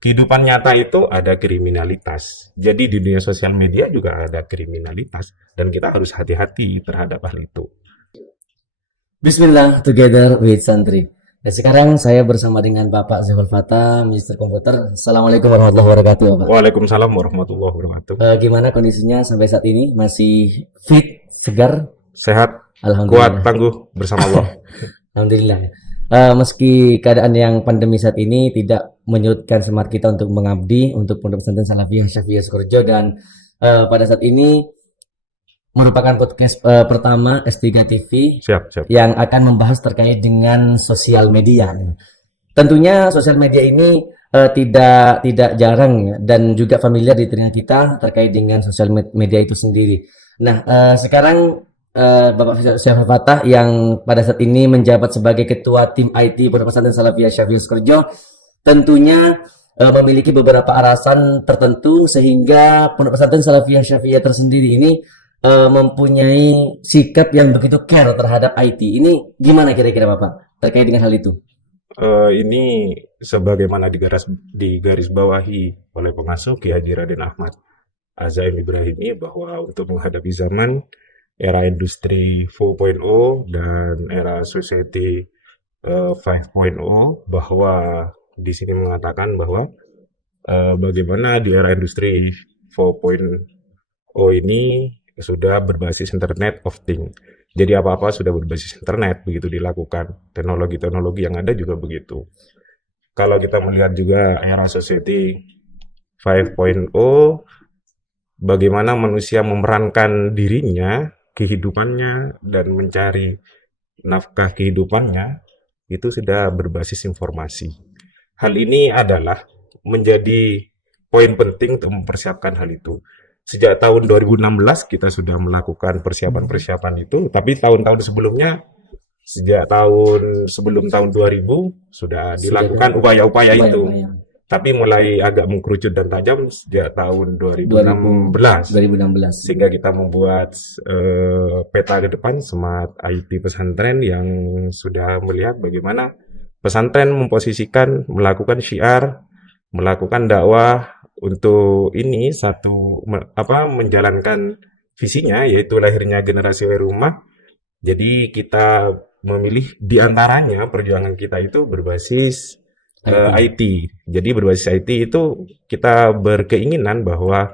kehidupan nyata itu ada kriminalitas. Jadi di dunia sosial media juga ada kriminalitas dan kita harus hati-hati terhadap hal itu. Bismillah, together with Santri. Dan sekarang saya bersama dengan Bapak Zahul Fatah, Minister Komputer. Assalamualaikum warahmatullahi wabarakatuh, Bapak. Waalaikumsalam warahmatullahi wabarakatuh. Gimana kondisinya sampai saat ini? Masih fit, segar? Sehat, kuat, Alhamdulillah. tangguh bersama Allah. Alhamdulillah. Meski keadaan yang pandemi saat ini tidak menyurutkan semangat kita untuk mengabdi untuk Pondok Pesantren Salafiyah Syafiyah Sukorejo, dan pada saat ini merupakan podcast pertama S3 TV Siap. yang akan membahas terkait dengan sosial media. Tentunya sosial media ini tidak jarang ya, dan juga familiar di telinga kita terkait dengan sosial media itu sendiri. Nah, sekarang Bapak Syafii Fatah yang pada saat ini menjabat sebagai Ketua Tim IT Pondok Pesantren Salafiyah Syafiyah Sukorejo tentunya memiliki beberapa alasan tertentu sehingga Pondok Pesantren Salafiyah Syafiyah tersendiri ini mempunyai sikap yang begitu care terhadap IT. Ini gimana kira-kira Bapak terkait dengan hal itu? Ini sebagaimana digaris bawahi oleh pengasuh Ki Haji Raden Ahmad Azaim Ibrahimi bahwa untuk menghadapi zaman era industri 4.0 dan era society 5.0, bahwa di sini mengatakan bahwa bagaimana di era industri 4.0 ini sudah berbasis Internet of Things. Jadi apa-apa sudah berbasis internet, begitu dilakukan. Teknologi-teknologi yang ada juga begitu. Kalau kita melihat juga era society 5.0, bagaimana manusia memerankan dirinya, kehidupannya, dan mencari nafkah kehidupannya, itu sudah berbasis informasi. Hal ini adalah menjadi poin penting untuk mempersiapkan hal itu. Sejak tahun 2016 kita sudah melakukan persiapan-persiapan itu, tapi tahun-tahun sebelumnya, sejak sebelum tahun 2000 sudah dilakukan upaya-upaya itu. Tapi mulai agak mengkerucut dan tajam sejak tahun 2016. Sehingga kita membuat peta ke depan Smart IT Pesantren yang sudah melihat bagaimana pesantren memposisikan, melakukan syiar, melakukan dakwah untuk ini menjalankan visinya, yaitu lahirnya generasi rumah. Jadi kita memilih diantaranya perjuangan kita itu berbasis IT. Jadi berbasis IT itu kita berkeinginan bahwa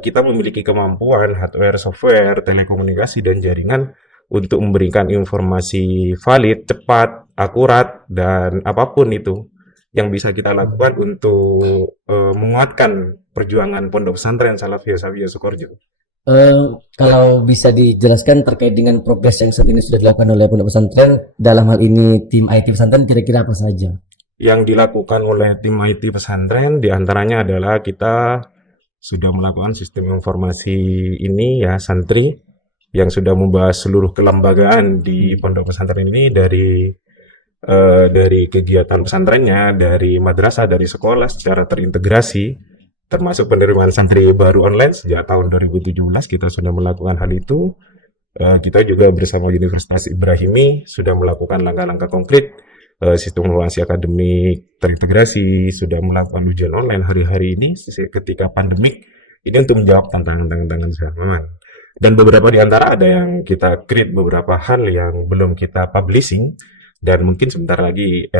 kita memiliki kemampuan hardware, software, telekomunikasi, dan jaringan untuk memberikan informasi valid, cepat, akurat, dan apapun itu yang bisa kita lakukan untuk menguatkan perjuangan Pondok Pesantren Salafiyah Syafiyah Sukorejo. Kalau bisa dijelaskan terkait dengan progres yang saat ini sudah dilakukan oleh Pondok Pesantren dalam hal ini tim IT Pesantren, kira-kira apa saja yang dilakukan oleh tim IT Pesantren? Diantaranya adalah kita sudah melakukan sistem informasi ini ya, santri yang sudah membahas seluruh kelembagaan di Pondok Pesantren ini, dari kegiatan pesantrennya, dari madrasah, dari sekolah secara terintegrasi, termasuk penerimaan santri baru online sejak tahun 2017 kita sudah melakukan hal itu. Kita juga bersama Universitas Ibrahimi sudah melakukan langkah-langkah konkret, sistem informasi akademik terintegrasi, sudah melakukan ujian online hari-hari ini ketika pandemik ini untuk menjawab tantangan-tantangan zaman. Dan beberapa di antara ada yang kita create beberapa hal yang belum kita publishing, dan mungkin sebentar lagi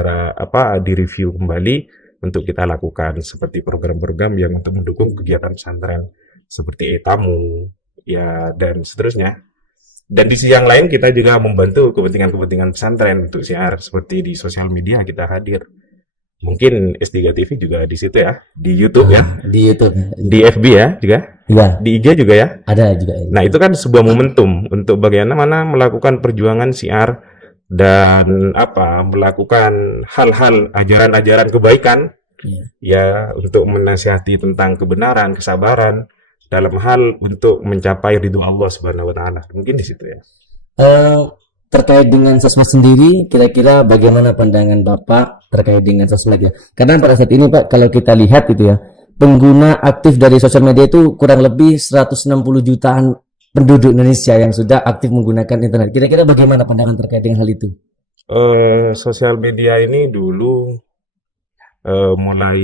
direview kembali untuk kita lakukan, seperti program-program yang untuk mendukung kegiatan pesantren seperti e-tamu ya, dan seterusnya. Dan di sisi yang lain kita juga membantu kepentingan-kepentingan pesantren untuk siar, seperti di sosial media kita hadir. Mungkin S3 TV juga di situ ya, di YouTube ya, di YouTube, di FB ya juga, ya, di IG juga ya. ada juga. Nah itu kan sebuah momentum untuk bagaimana melakukan perjuangan siar dan melakukan hal-hal ajaran-ajaran kebaikan ya, untuk menasihati tentang kebenaran, kesabaran dalam hal untuk mencapai ridho Allah Subhanahu wa taala. Mungkin di situ ya. Terkait dengan sosmed sendiri, kira-kira bagaimana pandangan Bapak terkait dengan sosmed ya? Karena pada saat ini Pak, kalau kita lihat itu ya, pengguna aktif dari sosial media itu kurang lebih 160 jutaan penduduk Indonesia yang sudah aktif menggunakan internet. Kira-kira bagaimana pandangan terkait dengan hal itu? Sosial media ini dulu mulai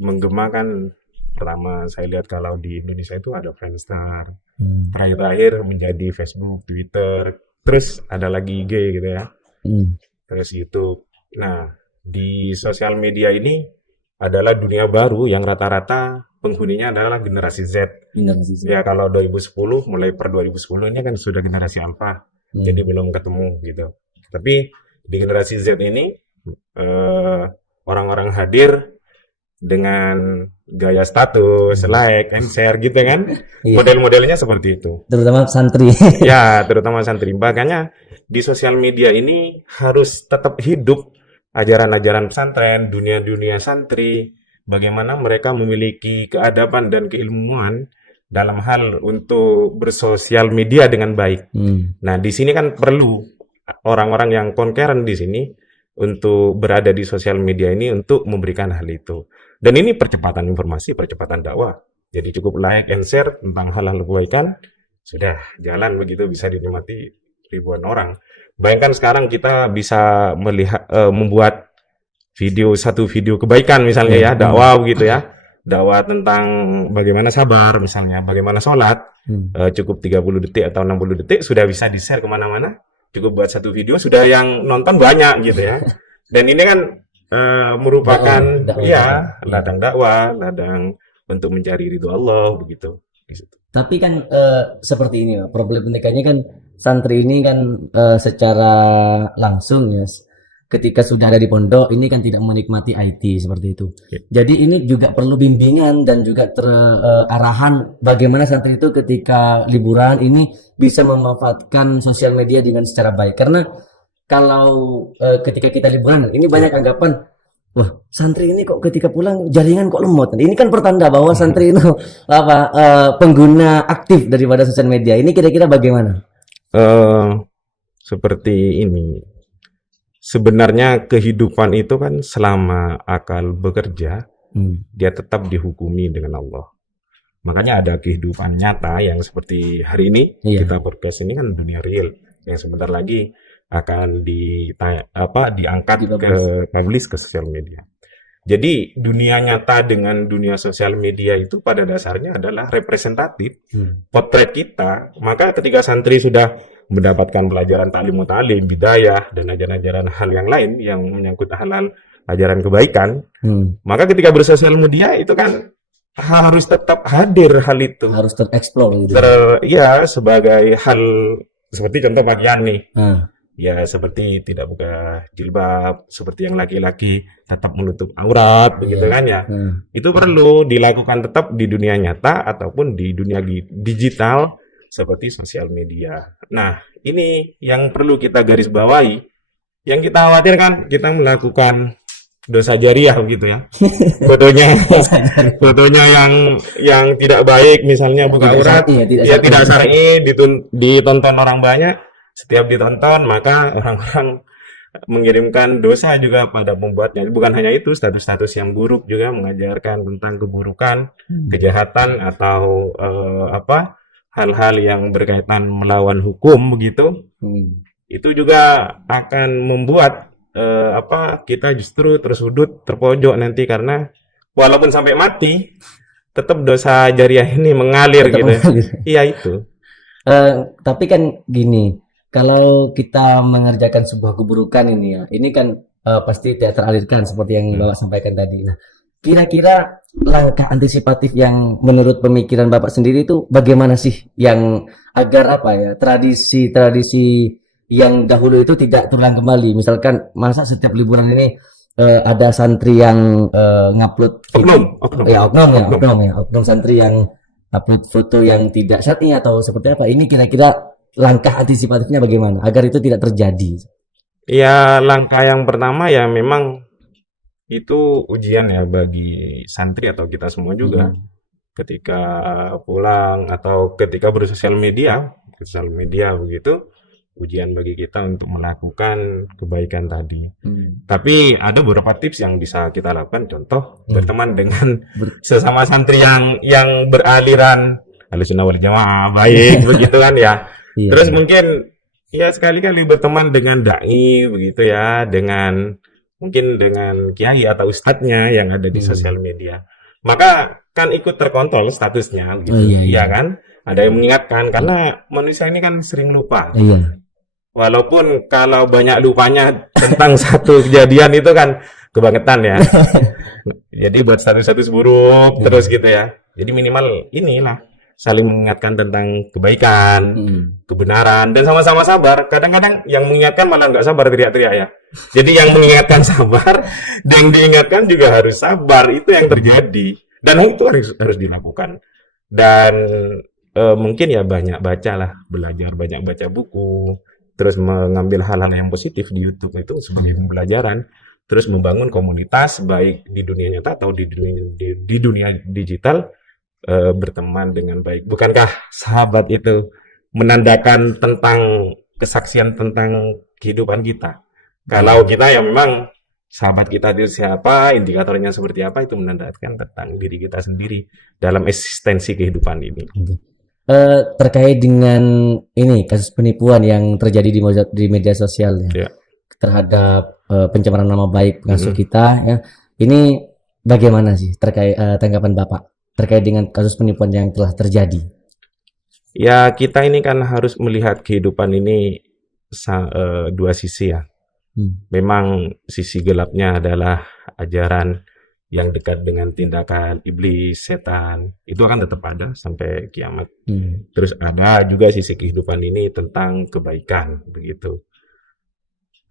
menggema kan. Pertama saya lihat kalau di Indonesia itu ada Friendster, Hmm. terakhir-terakhir menjadi Facebook, Twitter, terus ada lagi IG gitu ya, Hmm. terus YouTube. Nah, di sosial media ini adalah dunia baru yang rata-rata penghuninya adalah generasi Z. Benar sih. Ya kalau 2010, mulai per 2010 ini kan sudah generasi Alpha, jadi belum ketemu gitu. Tapi di generasi Z ini eh, orang-orang hadir dengan gaya status, like, and share gitu kan. Iya. Model-modelnya seperti itu. Terutama santri. Ya, terutama santri. Makanya di sosial media ini harus tetap hidup ajaran-ajaran pesantren, dunia-dunia santri, bagaimana mereka memiliki keadaban dan keilmuan dalam hal untuk bersosial media dengan baik. Hmm. Nah, di sini kan perlu orang-orang yang concern di sini untuk berada di sosial media ini untuk memberikan hal itu. Dan ini percepatan informasi, percepatan dakwah. Jadi cukup like and share tentang hal-hal kebaikan, sudah jalan begitu bisa dinikmati ribuan orang. Bayangkan sekarang kita bisa melihat membuat satu video kebaikan misalnya ya, dakwah begitu ya. Dakwah tentang bagaimana sabar misalnya, bagaimana sholat, cukup 30 detik atau 60 detik sudah bisa di-share kemana-mana. Cukup buat satu video sudah yang nonton banyak gitu ya. Dan ini kan merupakan ladang dakwah, ladang untuk mencari ridho Allah begitu. Tapi kan seperti ini Pak, problematikanya kan santri ini kan secara langsung ya ketika sudah ada di pondok ini kan tidak menikmati IT seperti itu. Jadi ini juga perlu bimbingan dan juga arahan bagaimana santri itu ketika liburan ini bisa memanfaatkan sosial media dengan secara baik. Karena kalau ketika kita liburan ini banyak anggapan, wah santri ini kok ketika pulang jaringan kok lemot. Ini kan pertanda bahwa santri itu pengguna aktif daripada sosial media. Ini kira-kira bagaimana? Seperti ini. Sebenarnya kehidupan itu kan selama akal bekerja, dia tetap dihukumi dengan Allah. Makanya ada kehidupan nyata yang seperti hari ini kita podcast ini kan dunia real yang sebentar lagi akan diangkat ke publish ke sosial media. Jadi dunia nyata dengan dunia sosial media itu pada dasarnya adalah representatif potret kita. Maka ketika santri sudah mendapatkan pelajaran ta'lim ta'lim, bidayah dan ajaran-ajaran hal yang lain yang menyangkut hal-hal ajaran kebaikan, maka ketika bersosial media itu kan harus tetap hadir hal itu. Harus tereksplor gitu. Sebagai hal seperti contoh pakaian nih. Ya seperti tidak buka jilbab, seperti yang laki-laki tetap menutup aurat, begitu kan ya. Itu perlu dilakukan tetap di dunia nyata ataupun di dunia digital seperti sosial media. Nah, ini yang perlu kita garis bawahi. Yang kita khawatirkan kita melakukan dosa jariah begitu ya. Fotonya yang tidak baik misalnya buka aurat, tidak syar'i, ditonton orang banyak. Setiap ditonton maka orang-orang mengirimkan dosa juga pada pembuatnya. Bukan hanya itu, status-status yang buruk juga mengajarkan tentang keburukan, kejahatan atau hal-hal yang berkaitan melawan hukum begitu. Itu juga akan membuat kita justru tersudut, terpojok nanti karena walaupun sampai mati tetap dosa jariah ini mengalir gitu. Iya itu. Tapi kan gini, kalau kita mengerjakan sebuah keburukan ini ya, ini kan pasti tidak teralirkan seperti yang Bapak sampaikan tadi. Nah, kira-kira langkah antisipatif yang menurut pemikiran Bapak sendiri itu bagaimana sih yang agar tradisi-tradisi yang dahulu itu tidak terulang kembali? Misalkan masa setiap liburan ini ada santri yang ngupload oknum santri yang upload foto yang tidak syar'i atau seperti apa? Ini kira-kira langkah antisipatifnya bagaimana agar itu tidak terjadi? Ya, langkah yang pertama ya memang itu ujian ya bagi santri atau kita semua juga. Ketika pulang atau ketika bersosial media begitu, ujian bagi kita untuk melakukan kebaikan tadi. Tapi ada beberapa tips yang bisa kita lakukan. Contoh, berteman dengan sesama santri yang beraliran Ahlussunnah wal Jamaah baik begitu kan ya. Terus mungkin ya sekali-kali berteman dengan dai begitu ya, dengan mungkin dengan kiai atau ustadznya yang ada di Hmm. sosial media. Maka kan ikut terkontrol statusnya Oh, gitu. iya, iya. Iya kan? Ada yang mengingatkan karena manusia ini kan sering lupa. Iya. Walaupun kalau banyak lupanya tentang satu kejadian itu kan kebangetan ya. Jadi buat status-status buruk terus Iya. gitu ya. Jadi minimal inilah saling mengingatkan tentang kebaikan, Hmm. kebenaran, dan sama-sama sabar. Kadang-kadang yang mengingatkan malah nggak sabar teriak-teriak ya. Jadi yang mengingatkan sabar, dan yang diingatkan juga harus sabar. Itu yang terjadi. Dan itu harus dilakukan. Dan mungkin ya banyak baca lah, belajar banyak baca buku, terus mengambil hal-hal yang positif di YouTube itu sebagai pembelajaran, terus membangun komunitas baik di dunia nyata atau di dunia digital, berteman dengan baik. Bukankah sahabat itu menandakan tentang kesaksian tentang kehidupan kita? Kalau kita ya memang sahabat kita itu siapa, indikatornya seperti apa, itu menandakan tentang diri kita sendiri dalam eksistensi kehidupan ini. Terkait dengan ini kasus penipuan yang terjadi di media sosial ya, Ya. terhadap pencemaran nama baik pengasuh Mm-mm. kita ya. Ini bagaimana sih terkait tanggapan Bapak terkait dengan kasus penipuan yang telah terjadi? Ya, kita ini kan harus melihat kehidupan ini dua sisi ya. Hmm. Memang sisi gelapnya adalah ajaran yang dekat dengan tindakan iblis, setan. Itu akan tetap ada sampai kiamat. Hmm. Terus ada juga sisi kehidupan ini tentang kebaikan, begitu.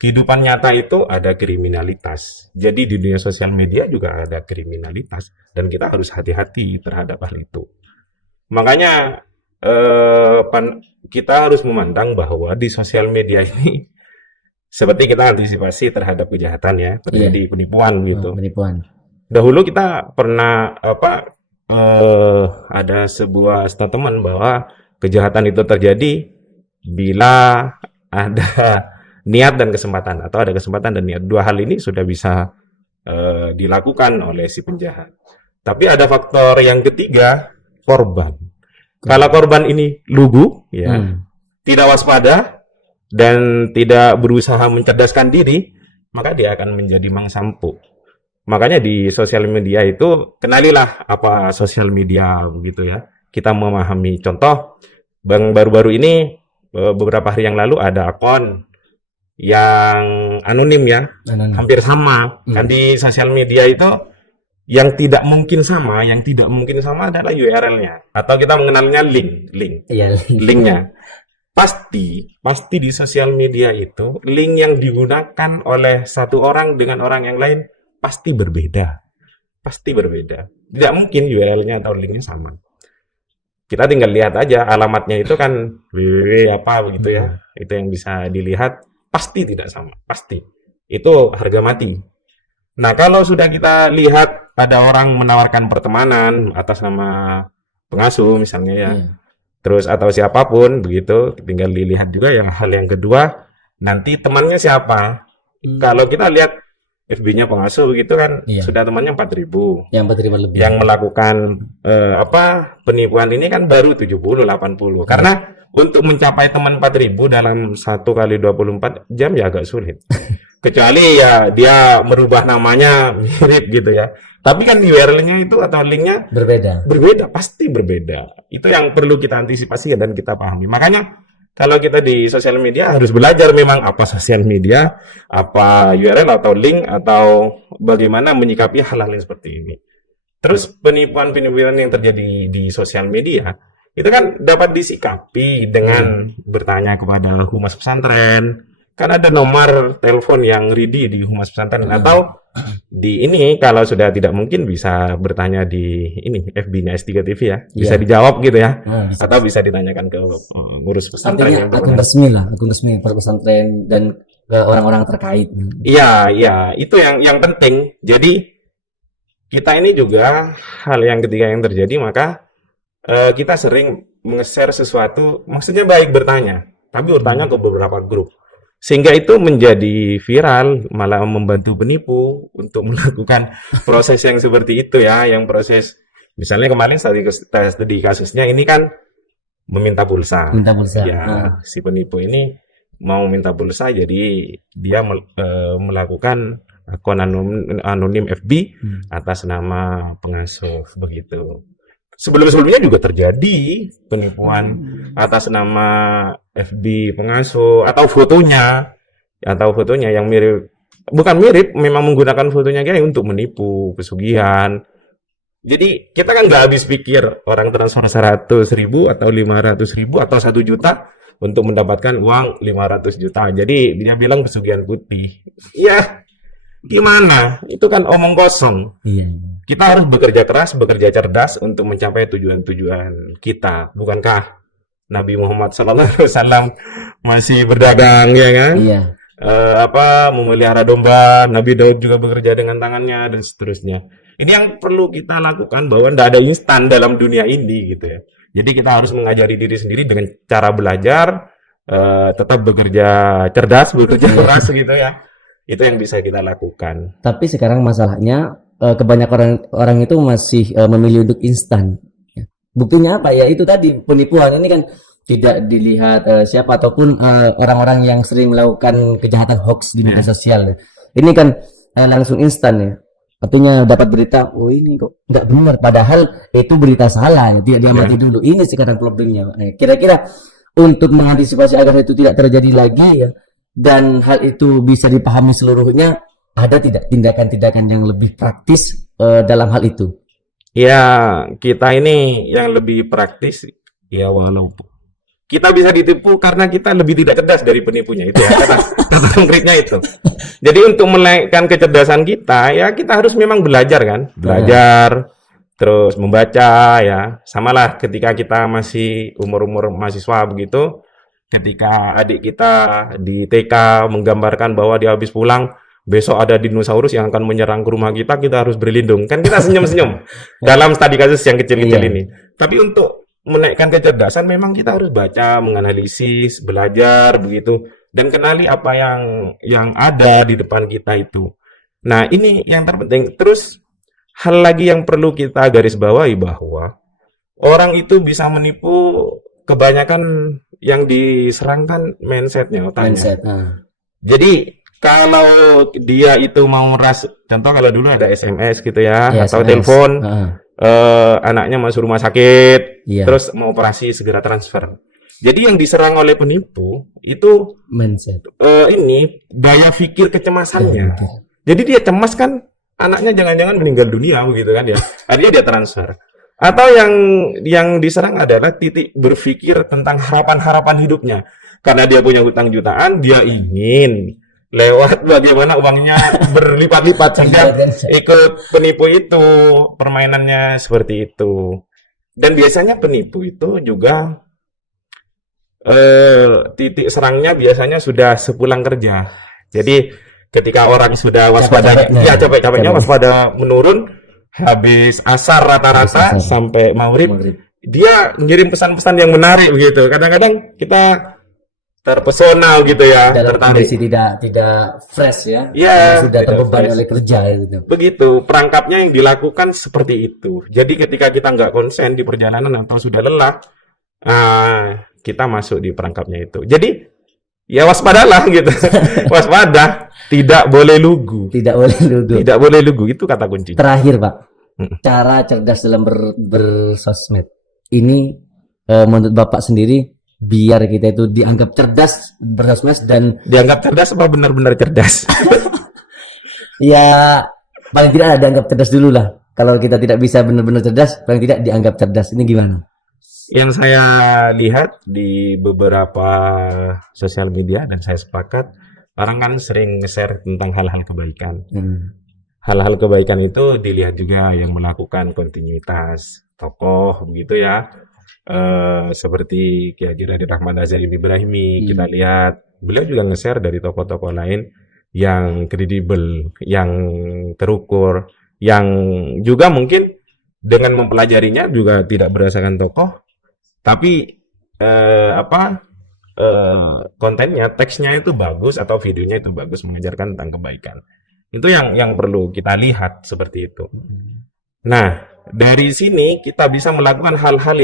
Kehidupan nyata itu ada kriminalitas. Jadi di dunia sosial media juga ada kriminalitas. Dan kita harus hati-hati terhadap hal itu. Makanya kita harus memandang bahwa di sosial media ini seperti kita antisipasi terhadap kejahatan ya, Iya. terjadi penipuan gitu. Penipuan. Dahulu kita pernah ada sebuah statement bahwa kejahatan itu terjadi bila ada niat dan kesempatan, atau ada kesempatan dan niat. Dua hal ini sudah bisa dilakukan oleh si penjahat. Tapi ada faktor yang ketiga, korban. Kalau korban ini lugu, ya, Hmm. tidak waspada dan tidak berusaha mencerdaskan diri, maka dia akan menjadi mangsa empuk. Makanya di sosial media itu kenalilah apa sosial media begitu ya. Kita memahami contoh, baru-baru ini beberapa hari yang lalu ada akun yang anonim ya, Anonim. hampir sama. Kan di sosial media itu yang tidak mungkin sama adalah URL-nya, atau kita mengenalnya link. Iya. Linknya. Pasti di sosial media itu link yang digunakan oleh satu orang dengan orang yang lain pasti berbeda. Tidak mungkin URL-nya atau linknya sama. Kita tinggal lihat aja alamatnya itu kan www apa begitu ya. Itu yang bisa dilihat, pasti tidak sama, pasti. Itu harga mati. Nah, kalau sudah kita lihat ada orang menawarkan pertemanan atas nama pengasuh misalnya ya, terus atau siapapun begitu, tinggal dilihat juga yang hal yang kedua, nanti temannya siapa. Kalau kita lihat FB-nya pengasuh begitu kan, sudah temannya 4.000. Yang berterima lebih. Yang melakukan penipuan ini kan baru 70, 80. Karena untuk mencapai teman 4.000 dalam 1 kali 24 jam ya agak sulit. Kecuali ya dia merubah namanya mirip gitu ya. Tapi kan URL-nya itu atau link-nya berbeda, pasti berbeda. Itu yang perlu kita antisipasi dan kita pahami. Makanya kalau kita di sosial media harus belajar memang apa sosial media, apa URL atau link, atau bagaimana menyikapi hal-hal yang seperti ini. Terus penipuan-penipuan yang terjadi di sosial media, itu kan dapat disikapi dengan bertanya kepada humas pesantren. Kan ada nomor telepon yang ready di humas pesantren, atau di ini kalau sudah tidak mungkin bisa bertanya di ini FB-nya S3 TV ya, bisa dijawab gitu ya, atau bisa ditanyakan ke ngurus pesantren yang akun resmi lah, akun resmi pesantren dan ke orang-orang terkait. Iya, itu yang penting. Jadi kita ini juga hal yang ketiga yang terjadi, maka kita sering nge-share sesuatu, maksudnya baik bertanya, tapi bertanya ke beberapa grup. Sehingga itu menjadi viral, malah membantu penipu untuk melakukan proses yang seperti itu ya, yang proses misalnya kemarin di kasusnya ini kan meminta pulsa. Ya, si penipu ini mau minta pulsa, jadi dia melakukan akun anonim FB atas nama pengasuh begitu. Sebelum-sebelumnya juga terjadi penipuan atas nama FB pengasuh atau fotonya yang mirip, bukan mirip, memang menggunakan fotonya kayak untuk menipu pesugihan. Jadi kita kan nggak habis pikir orang transfer 100.000 atau 500.000 atau 1 juta untuk mendapatkan uang 500 juta. Jadi dia bilang pesugihan putih. Iya, gimana? Itu kan omong kosong. Iya. Kita harus bekerja keras, bekerja cerdas untuk mencapai tujuan-tujuan kita. Bukankah Nabi Muhammad SAW masih berdagang, ya kan? Iya. Memelihara domba. Nabi Daud juga bekerja dengan tangannya dan seterusnya. Ini yang perlu kita lakukan, bahwa tidak ada instan dalam dunia ini gitu ya. Jadi kita harus mengajari diri sendiri dengan cara belajar, tetap bekerja cerdas, bekerja keras gitu ya. Itu yang bisa kita lakukan. Tapi sekarang masalahnya kebanyakan orang itu masih memilih untuk instan. Buktinya apa ya? Itu tadi penipuan ini kan tidak dilihat siapa ataupun orang-orang yang sering melakukan kejahatan hoax di media sosial. Ini kan langsung instan ya. Artinya dapat berita, oh ini kok nggak benar, padahal itu berita salah, ya. Tidak diamati dulu. Ini sekarang problemnya. Nah, kira-kira untuk mengantisipasi agar itu tidak terjadi lagi ya, dan hal itu bisa dipahami seluruhnya, ada tidak tindakan-tindakan yang lebih praktis dalam hal itu? Ya, kita ini yang lebih praktis, ya walaupun kita bisa ditipu karena kita lebih tidak cerdas dari penipunya itu ya, kata konkretnya itu. Jadi untuk menaikkan kecerdasan kita, ya kita harus memang belajar kan, terus membaca ya. Samalah ketika kita masih umur-umur mahasiswa begitu, ketika adik kita di TK menggambarkan bahwa dia habis pulang, besok ada dinosaurus yang akan menyerang ke rumah kita, kita harus berlindung. Kan kita senyum-senyum dalam studi kasus yang kecil-kecil ini. Tapi untuk menaikkan kecerdasan memang kita harus baca, menganalisis, belajar begitu, dan kenali apa yang ada di depan kita itu. Nah, ini yang terpenting. Terus hal lagi yang perlu kita garis bawahi, bahwa orang itu bisa menipu kebanyakan yang diserangkan mindsetnya, otaknya. Jadi kalau dia itu mau contoh kalau dulu ada SMS gitu ya, atau SMS, telepon, anaknya masuk rumah sakit, terus mau operasi segera transfer. Jadi yang diserang oleh penipu itu mindset. Ini daya pikir kecemasannya. Jadi dia cemas kan anaknya jangan-jangan meninggal dunia begitu kan ya. Akhirnya dia transfer. Atau yang diserang adalah titik berpikir tentang harapan-harapan hidupnya. Karena dia punya hutang jutaan, dia ingin lewat bagaimana uangnya berlipat-lipat sehingga ikut penipu itu, permainannya seperti itu. Dan biasanya penipu itu juga titik serangnya biasanya sudah sepulang kerja. Jadi ketika orang sudah waspada, capek-capeknya waspada menurun, habis asar rata-rata sampai maghrib, dia ngirim pesan-pesan yang menarik begitu. Kadang-kadang kita terpesona gitu ya, dalam tertarik. kondisi tidak fresh ya, sudah terbebani oleh kerja gitu. Begitu, perangkapnya yang dilakukan seperti itu. Jadi ketika kita nggak konsen di perjalanan atau sudah lelah, kita masuk di perangkapnya itu. Jadi ya waspadalah gitu, waspada, tidak boleh lugu. Tidak boleh lugu, itu kata kunci. Terakhir Pak, cara cerdas dalam bersosmed ini menurut Bapak sendiri, biar kita itu dianggap cerdas bersosmed dan dianggap cerdas apa benar-benar cerdas? Ya paling tidak dianggap cerdas dulu lah. Kalau kita tidak bisa benar-benar cerdas, paling tidak dianggap cerdas. Ini gimana? Yang saya lihat di beberapa sosial media dan saya sepakat, orang kan sering nge-share tentang hal-hal kebaikan. Hal-hal kebaikan itu dilihat juga yang melakukan kontinuitas tokoh begitu ya. Seperti Kiai Haji Rahman Azali Ibrahimi, kita lihat beliau juga nge-share dari tokoh-tokoh lain yang kredibel, yang terukur, yang juga mungkin dengan mempelajarinya juga tidak berdasarkan tokoh, tapi kontennya, teksnya itu bagus atau videonya itu bagus, mengajarkan tentang kebaikan. Itu yang perlu kita lihat seperti itu. Nah, dari sini kita bisa melakukan hal-hal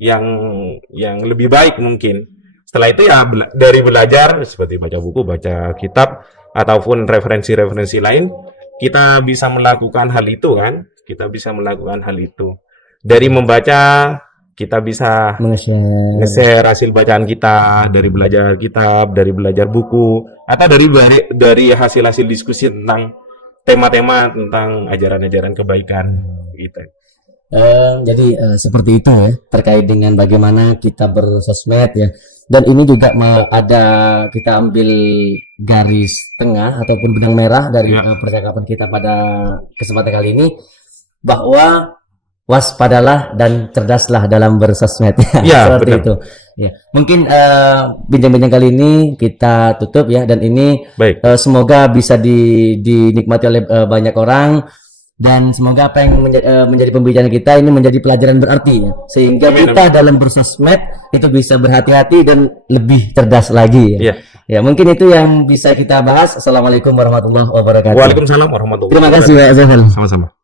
yang lebih baik mungkin. Setelah itu ya dari belajar seperti baca buku, baca kitab, ataupun referensi-referensi lain, kita bisa melakukan hal itu kan? Kita bisa melakukan hal itu. Dari membaca, kita bisa Nge-share. nge-share hasil bacaan kita, dari belajar kitab, dari belajar buku, atau dari hasil-hasil diskusi tentang tema-tema tentang ajaran-ajaran kebaikan gitu. Jadi seperti itu ya, terkait dengan bagaimana kita bersosmed ya. Dan ini juga ada kita ambil garis tengah ataupun benang merah dari Ya. percakapan kita pada kesempatan kali ini, bahwa waspadalah dan cerdaslah dalam bersosmed ya. Ya, Seperti benar. itu. Ya, mungkin bincang-bincang kali ini kita tutup ya, dan ini Baik. semoga bisa dinikmati oleh banyak orang, dan semoga apa yang menjadi pembicaraan kita ini menjadi pelajaran berarti ya, sehingga Amin, kita dalam bersosmed itu bisa berhati-hati dan lebih cerdas lagi ya. Ya. Ya, mungkin itu yang bisa kita bahas. Assalamualaikum warahmatullahi wabarakatuh. Waalaikumsalam warahmatullahi Terima kasih wabarakatuh. Pak Zafal. Sama-sama.